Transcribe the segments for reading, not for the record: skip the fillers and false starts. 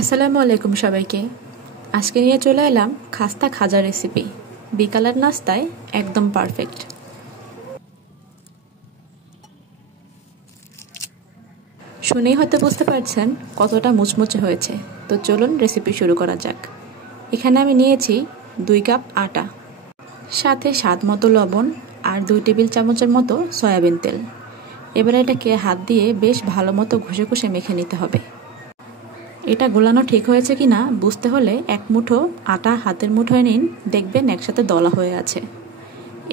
আসসালামু আলাইকুম সবাইকে। আজকে নিয়ে চলে এলাম খাস্তা খাজা রেসিপি। বিকালের নাস্তায় একদম পারফেক্ট। শুনেই হয়তো বুঝতে পারছেন কতটা মুচমুচে হয়েছে। তো চলুন রেসিপি শুরু করা যাক। এখানে আমি নিয়েছি 2 কাপ আটা, সাথে স্বাদ মতো লবণ আর 2 টেবিল চামচের মতো সয়াবিন তেল। এবারে এটাকে হাত দিয়ে বেশ ভালো মতো ঘষে ঘষে মেখে নিতে হবে। এটা গোলানো ঠিক হয়েছে কিনা বুঝতে হলে এক মুঠো আটা হাতের মুঠোয় নিন, দেখবেন একসাথে দলা হয়ে আছে।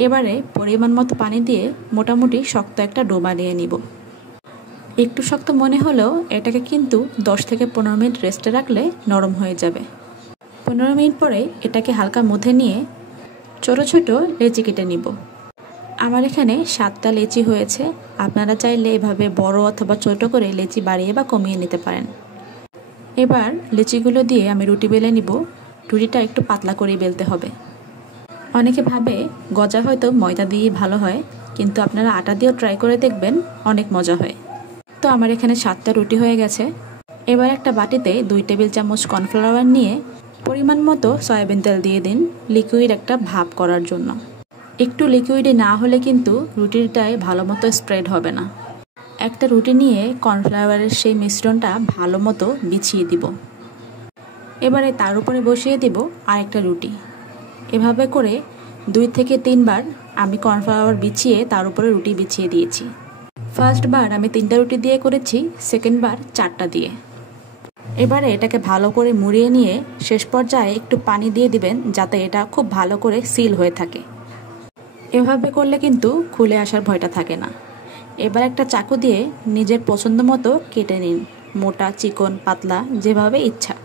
এবারে পরিমাণ মতো পানি দিয়ে মোটামুটি শক্ত একটা ডো বানিয়ে নিব। একটু শক্ত মনে হলেও এটাকে কিন্তু 10 থেকে 15 মিনিট রেস্টে রাখলে নরম হয়ে যাবে। 15 মিনিট পরে এটাকে হালকা মুথে নিয়ে ছোট ছোট লেচি কেটে নিব। আমার এখানে 7টা লেচি হয়েছে। আপনারা চাইলে এভাবে বড় অথবা ছোট করে লেচি বাড়িয়ে বা কমিয়ে নিতে পারেন। এবার লিচিগুলো দিয়ে আমি রুটি বেলে নিব। রুটিটা একটু পাতলা করে বেলতে হবে। অনেকে ভাবে গজা হয়তো ময়দা দিয়ে ভালো হয়, কিন্তু আপনারা আটা দিয়েও ট্রাই করে দেখবেন, অনেক মজা হয়। তো আমার এখানে 7টা রুটি হয়ে গেছে। এবার একটা বাটিতে 2 টেবিল চামচ কর্নফ্লাওয়ার নিয়ে পরিমাণ মতো সয়াবিন তেল দিয়ে দিন, লিকুইড একটা ভাপ করার জন্য। একটু লিকুইডে না হলে কিন্তু রুটিটায় ভালো মতো স্প্রেড হবে না। একটা রুটি নিয়ে কর্নফ্লাওয়ারের সেই মিশ্রণটা ভালো মতো বিছিয়ে দিব। এবারে তার উপরে বসিয়ে দিব আরেকটা রুটি। এভাবে করে 2 থেকে 3 বার আমি কর্নফ্লাওয়ার বিছিয়ে তার উপরে রুটি বিছিয়ে দিয়েছি। ফার্স্ট বার আমি 3টা রুটি দিয়ে করেছি, সেকেন্ড বার 4টা দিয়ে। এবারে এটাকে ভালো করে মুড়িয়ে নিয়ে শেষ পর্যায়ে একটু পানি দিয়ে দিবেন, যাতে এটা খুব ভালো করে সিল হয়ে থাকে। এভাবে করলে কিন্তু খুলে আসার ভয়টা থাকে না। এবার একটা চাকু দিয়ে নিজের পছন্দ মতো কেটে নিন, মোটা, চিকন, পাতলা, যেভাবে ইচ্ছা।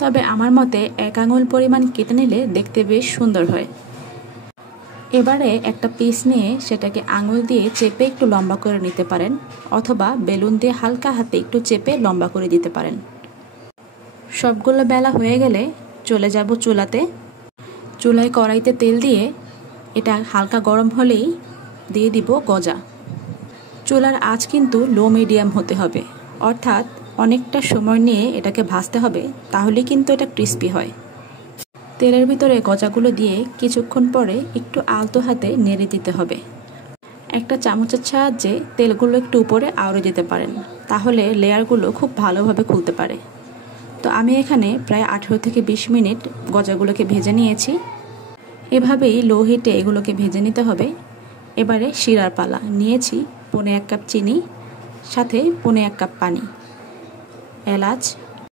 তবে আমার মতে 1 আঙুল পরিমাণ কেটে নিলে দেখতে বেশ সুন্দর হয়। এবারে একটা পিস নিয়ে সেটাকে আঙুল দিয়ে চেপে একটু লম্বা করে নিতে পারেন, অথবা বেলুন দিয়ে হালকা হাতে একটু চেপে লম্বা করে দিতে পারেন। সবগুলো বেলা হয়ে গেলে চলে যাব চুলাতে। চুলায় কড়াইতে তেল দিয়ে এটা হালকা গরম হলেই দিয়ে দিব গজা। চুলার আঁচ কিন্তু লো মিডিয়াম হতে হবে, অর্থাৎ অনেকটা সময় নিয়ে এটাকে ভাজতে হবে, তাহলে কিন্তু এটা ক্রিস্পি হয়। তেলের ভিতরে গজাগুলো দিয়ে কিছুক্ষণ পরে একটু আলতো হাতে নেড়ে দিতে হবে। একটা চামচের সাহায্যে তেলগুলো একটু উপরে আউড়ে দিতে পারেন, তাহলে লেয়ারগুলো খুব ভালোভাবে খুলতে পারে। তো আমি এখানে প্রায় 18 থেকে 20 মিনিট গজাগুলোকে ভেজে নিয়েছি। এভাবেই লো হিটে এগুলোকে ভেজে নিতে হবে। এবারে শিরার পালা। নিয়েছি 1.25 কাপ চিনি, সাথে 1.25 কাপ পানি, এলাচ,